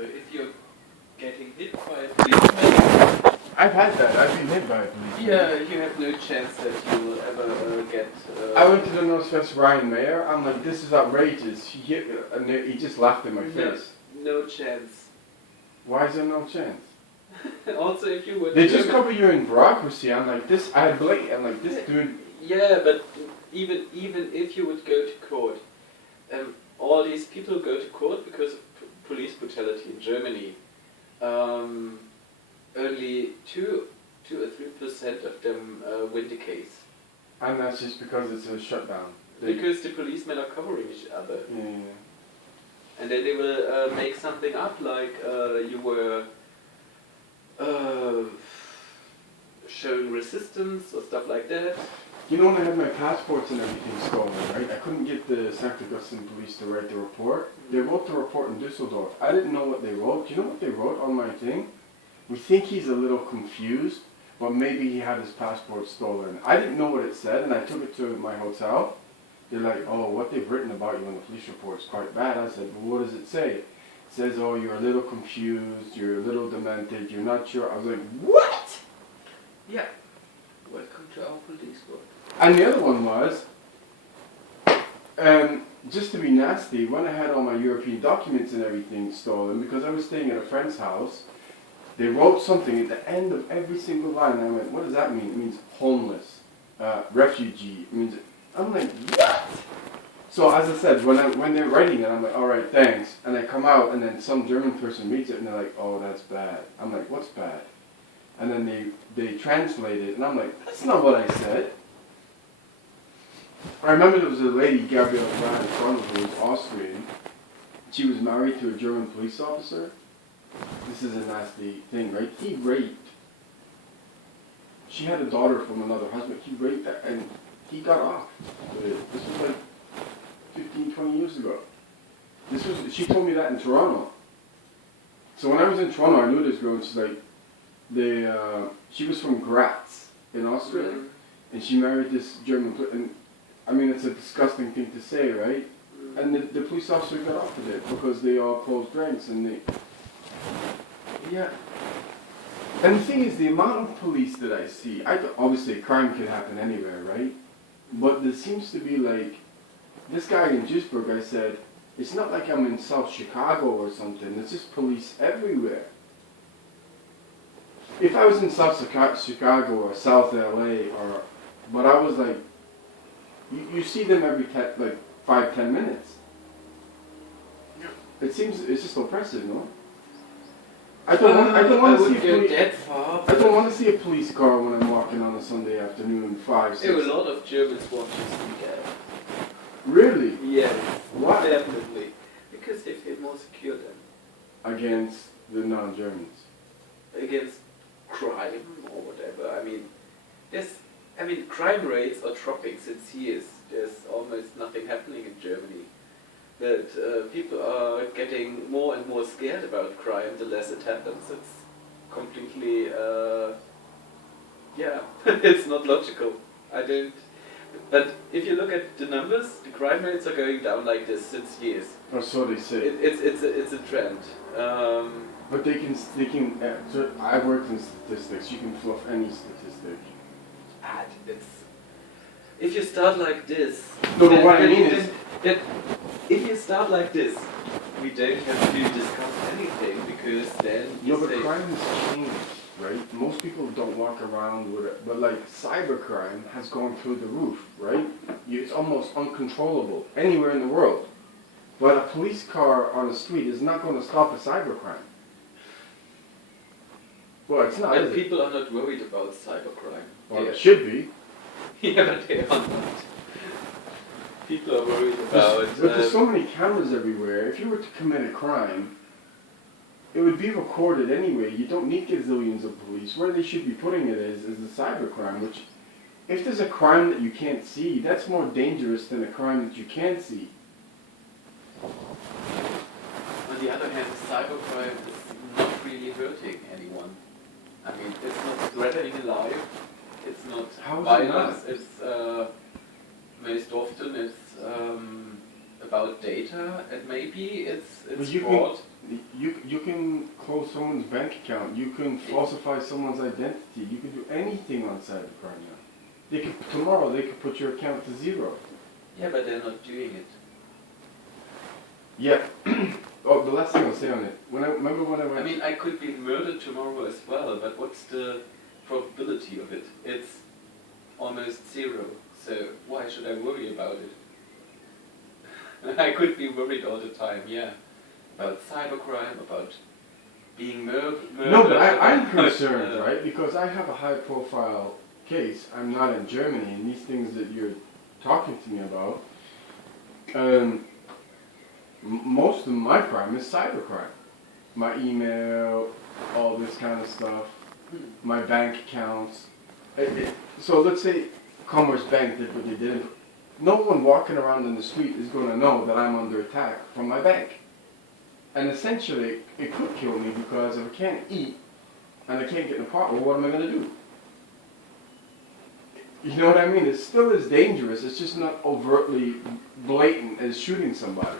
if you're getting hit by a policeman, I've had that. I've been hit by a policeman. yeah, you have no chance that you will ever get. I went to the Northwest Ryan Mayor. I'm like, this is outrageous. He hit, and he just laughed in my face. No chance. Why is there no chance? Also, if you would. They just cover you in bureaucracy. I'm like, this. I had blame. I'm like, this dude. Yeah, but even if you would go to court, all these people go to court because of police brutality in Germany. Only 2 or 3% of them win the case. And that's just because it's a shutdown. Because the policemen are covering each other. Yeah. And then they will make something up like you were showing resistance or stuff like that. You know when I had my passports and everything stolen, right? I couldn't get the St. Augustine police to write the report. They wrote the report in Düsseldorf. I didn't know what they wrote. Do you know what they wrote on my thing? We think he's a little confused, but maybe he had his passport stolen. I didn't know what it said, and I took it to my hotel. They're like, oh, what they've written about you in the police report is quite bad. I said, well, what does it say? It says, oh, you're a little confused, you're a little demented, you're not sure. I was like, what? Yeah. Welcome to our police work. And the other one was, just to be nasty, when I had all my European documents and everything stolen, because I was staying at a friend's house, they wrote something at the end of every single line, and I went, what does that mean? It means homeless, refugee. It means, I'm like, what? So as I said, when they're writing it, I'm like, all right, thanks. And I come out, and then some German person reads it, and they're like, oh, that's bad. I'm like, what's bad? And then they translate it, and I'm like, that's not what I said. I remember there was a lady, Gabrielle Brand, in front of her, who was Austrian. She was married to a German police officer. This is a nasty thing, right? He raped. She had a daughter from another husband. He raped her, and he got off. This was like 15, 20 years ago. She told me that in Toronto. So when I was in Toronto, I knew this girl, and she's like, she was from Graz in Austria, and she married this German, and I mean, it's a disgusting thing to say, right? And the police officer got off with it because they all closed ranks, and yeah. And the thing is, the amount of police that I see, obviously crime could happen anywhere, right? But there seems to be like, this guy in Duisburg, I said, it's not like I'm in South Chicago or something, it's just police everywhere. If I was in South Chicago or South LA, but I was like, you see them every 5-10 minutes. Yeah. It's just oppressive, no? I don't want to see a police car when I'm walking on a Sunday afternoon, 5, 6. There were a lot of Germans watching that. Really? Yes. Why? Definitely. Because they feel more secure then. Against the non-Germans. Against crime or whatever. I mean, crime rates are dropping since years. There's almost nothing happening in Germany. But people are getting more and more scared about crime the less it happens. It's completely, it's not logical. But if you look at the numbers, the crime rates are going down like this since years. Or so they say. It's a trend. But they can. So I worked in statistics. You can fluff any statistic. If you start like this. No, but what I mean is that if you start like this, we don't have to discuss anything because then you but crime has changed, right? Most people don't walk around with it, but like cybercrime has gone through the roof, right? It's almost uncontrollable anywhere in the world. But a police car on the street is not going to stop a cybercrime. Well, it's not. But people are not worried about cybercrime. Well, it should be. Yeah, but they are not. People are worried about. But there's so many cameras everywhere. If you were to commit a crime, it would be recorded anyway. You don't need gazillions of police. Where they should be putting it is the cybercrime, which, if there's a crime that you can't see, that's more dangerous than a crime that you can see. On the other hand, cybercrime is not really hurting anyone. I mean, it's not threatening a life. It's not violence. It's most often it's about data, and maybe it's fraud. you can close someone's bank account. You can falsify someone's identity. You can do anything on cybercrime now. Tomorrow they could put your account to zero. Yeah, but they're not doing it. Yeah. Oh, the last thing I'll say on it. Remember when I went. I mean, I could be murdered tomorrow as well, but what's the probability of it? It's almost zero. So why should I worry about it? I could be worried all the time, yeah, about cybercrime, about being murdered. No, but I'm concerned, right? Because I have a high-profile case. I'm not in Germany, and these things that you're talking to me about, most of my crime is cybercrime. My email, all this kind of stuff, my bank accounts. So let's say Commerce Bank did what they did. No one walking around in the street is going to know that I'm under attack from my bank. And essentially, it could kill me because if I can't eat and I can't get an apartment, what am I going to do? You know what I mean? It still is dangerous. It's just not overtly blatant as shooting somebody.